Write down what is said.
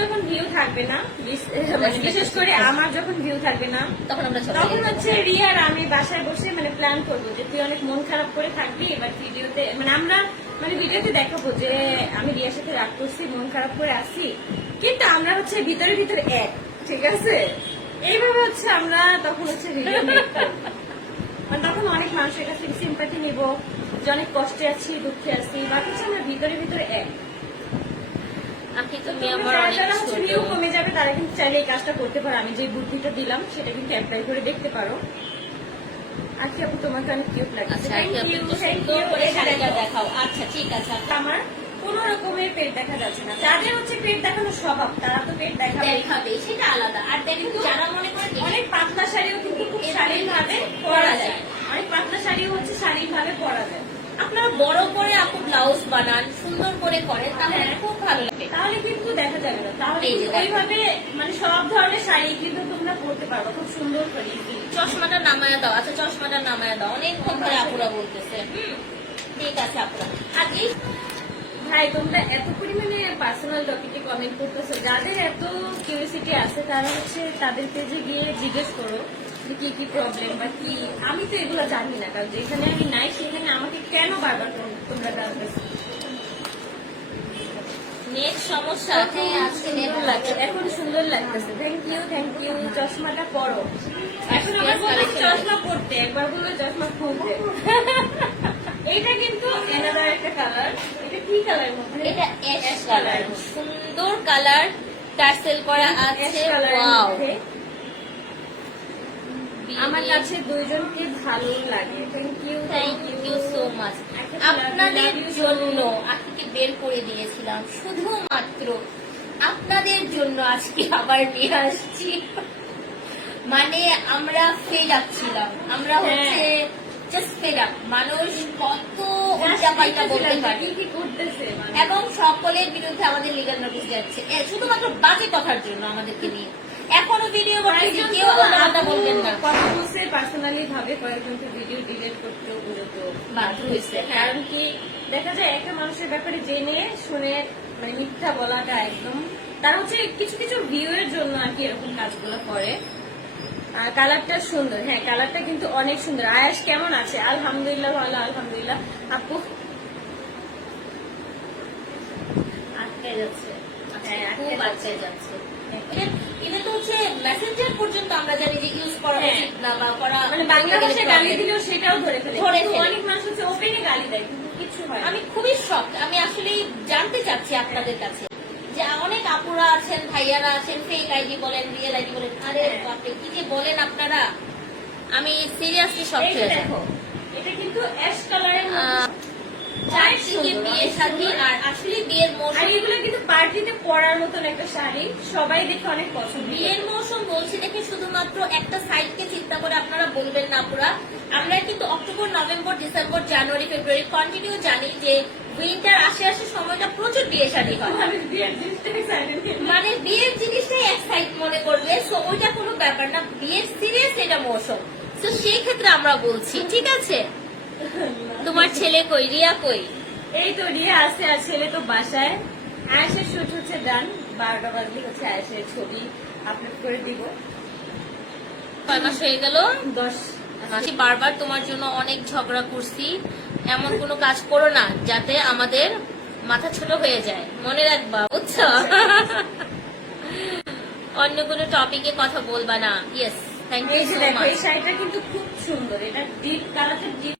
যখন ভিউ থাকবে না মানে বিশেষ করে আমার যখন ভিউ থাকবে না তখন আমরা তখন হচ্ছে রিয়ার আমি বাসায় বসে মানে প্ল্যান করব যে তুই অনেক মন খারাপ করে থাকবি এবার ভিডিওতে মানে আমরা মানে ভিডিওতে দেখাবো যে আমি রিয়ার সাথে রাগ করছি মন খারাপ করে আসি কিন্তু আমরা হচ্ছে ভিতরে ভিতরে এক ঠিক আছে? এইভাবে হচ্ছে আমরা তখন হচ্ছে ভিডিও মানে তখন অনেক মানুষের কাছ থেকে নিব যে অনেক কষ্টে আছি দুঃখে আছি বা কিছু আমরা ভিতরে ভিতরে এক আখি তুমি তোমরা আমার যারা অনেক যারা হচ্ছে ছোট view কমে যাবে তারা কিন্তু চাইলে এই কাজটা করতে পারো। আমি যে বুদ্ধিটা দিলাম সেটা কিন্তু অ্যাপ্লাই করে দেখতে পারো। আজকে আপু তোমাকে অনেক কিউট লাগছে। আচ্ছা দেখাও। আচ্ছা ঠিক আছে। আমার কোন রকমের পেট দেখা যাচ্ছে না। যাদের হচ্ছে পেট দেখানো স্বভাব তারা তো পেট দেখাবে। দেখাবে সেটা আলাদা। আর দেখেন যারা মনে করে অনেক পাতলা শাড়িও কিন্তু খুব শাড়ির ভাবে পরা যায়। অনেক পাতলা শাড়িও হচ্ছে শাড়ির ভাবে পরা যায়। আপনারা বড় করে ব্লাউজ বানান সুন্দর করে করেন তাহলে। খুব ভালো লাগে। তাহলে কিন্তু দেখা যাবে না। তাহলে। ওইভাবে মানে সব ধরনের শাড়ি কিন্তু তোমরা পরতে পারবে খুব সুন্দর করে। চশমাটা নামায়া দাও। আচ্ছা চশমাটা নামায়া দাও। অনেকক্ষণ ধরে আপুরা বলতেছে। হুম। ঠিক আছে আপুরা। আগে ভাই তোমরা এত পরিমাণে পার্সোনাল টপিকে কমেন্ট করতেছো। যাদের এত কিউরিসিটি আছে তারা হচ্ছে তাদের পেজে গিয়ে জিজ্ঞেস করো। যে কি কি প্রবলেম বা কি আমি তো এগুলো জানি না কারণ যেখানে আমি নাই সেখানে আমাকে কেন বারবার তোমরা জানতেছো নেট সমস্যা আজকে নেট? সুন্দর লাগছে এখন সুন্দর লাগতেছে। থ্যাংক ইউ থ্যাংক ইউ চশমাটা পরো। এখন আবার Yes, চশমা পড়তে একবার বলল চশমা খুলতে। এইটা কিন্তু এনাদার একটা কালার এটা কি কালার এটা অ্যাশ কালার সুন্দর কালার টার্সেল করা আছে। ওয়াও আমার কাছে দুইজনকে ভালো লাগে। Thank you thank you so much আপনাদের জন্য আজকে বের করে দিয়েছিলাম। শুধুমাত্র আপনাদের জন্য আজকে আবার নিয়ে আসছি। মানে আমরা ফেড আপ ছিলাম। আমরা হ্যাঁ। হচ্ছে জাস্ট ফেড আপ মানুষ কত বলতে পারে। মানে? এবং সকলের বিরুদ্ধে আমাদের লিগাল নোটিশ যাচ্ছে। শুধুমাত্র বাজে কথার জন্য আমাদেরকে নিয়ে। এখনও ভিডিও কয়েকজন কেউ আপু বলবেন না। কথা বলছে পার্সোনালি ভাবে কয়েকজনকে ভিডিও ডিলিট করতেও বাধ্য হয়েছে। কারণ কি দেখা যায় একটা মানুষের ব্যাপারে জেনে শুনে মানে মিথ্যা বলাটা একদম তারা হচ্ছে কিছু কিছু ভিউ এর জন্য আর কি এরকম কাজগুলো করে। আর কালারটা সুন্দর হ্যাঁ কালারটা কিন্তু অনেক সুন্দর। আয়াস কেমন আছে? আলহামদুলিল্লাহ ভালো আলহামদুলিল্লাহ। আপু? আটকে যাচ্ছে। হ্যাঁ আটকে যাচ্ছে। এটা- এটা তো হচ্ছে মেসেঞ্জার পর্যন্ত আমরা জানি যে ইউজ করা হ্যাঁ। উচিত না বা করা মানে বাংলা ভাষায় গালি দিলেও সেটাও ধরে ফেলে। ধরে অনেক মানুষ হচ্ছে ওপেনে গালি দেয় কিছু হয় আমি খুবই শখ আমি আসলে জানতে চাচ্ছি আপনাদের কাছে যে অনেক আপুরা আছেন ভাইয়ারা আছেন ফেক আইডি বলেন রিয়েল আইডি বলেন আরে হ্যাঁ। বাপরে কি যে বলেন আপনারা? আমি সিরিয়াসলি শখ এই যে দেখো এটা কিন্তু অ্যাশ কালারের আহ, বিয়ে শাদী আর আসলে বিয়ের কিন্তু পার্টিতে পরার মতন একটা শাড়ি সবাই দেখে অনেক পছন্দ বিয়ের মৌসুম বলছি দেখে শুধুমাত্র একটা সাইডকে চিন্তা করে আপনারা বলবেন না পুরা। আমরা কিন্তু October November December January February continue জানি যে উইন্টার আসে আসে সময়টা প্রচুর বিয়ে শাদী হয়। মানে বিয়ের জিনিসটাই এক সাইড মনে করবে সো ওইটা কোনো ব্যাপার না বিয়ের সিরিয়াস এটা মৌসুম। তো সেই ক্ষেত্রে আমরা বলছি ঠিক আছে? তোমার ছেলে কই? রিয়া কই? এই তো রিয়া আছে আর ছেলে তো বাসায়। আয়েসের শুট হচ্ছে ডান বারোটা বাজলে হচ্ছে আয়েসের ছবি আপলোড করে দিব। কয় মাস হয়ে গেল। দশ। আমি বারবার তোমার জন্য অনেক ঝগড়া করছি। এমন কোনো কাজ করো না যাতে আমাদের মাথা ছোট হয়ে যায়। মনে রাখবা বুঝছ? অন্য কোনো টপিকে কথা বলবা না। Yes thank you so much এই শাড়িটা কিন্তু খুব সুন্দর। এটা ডিপ কালারটা ডিপ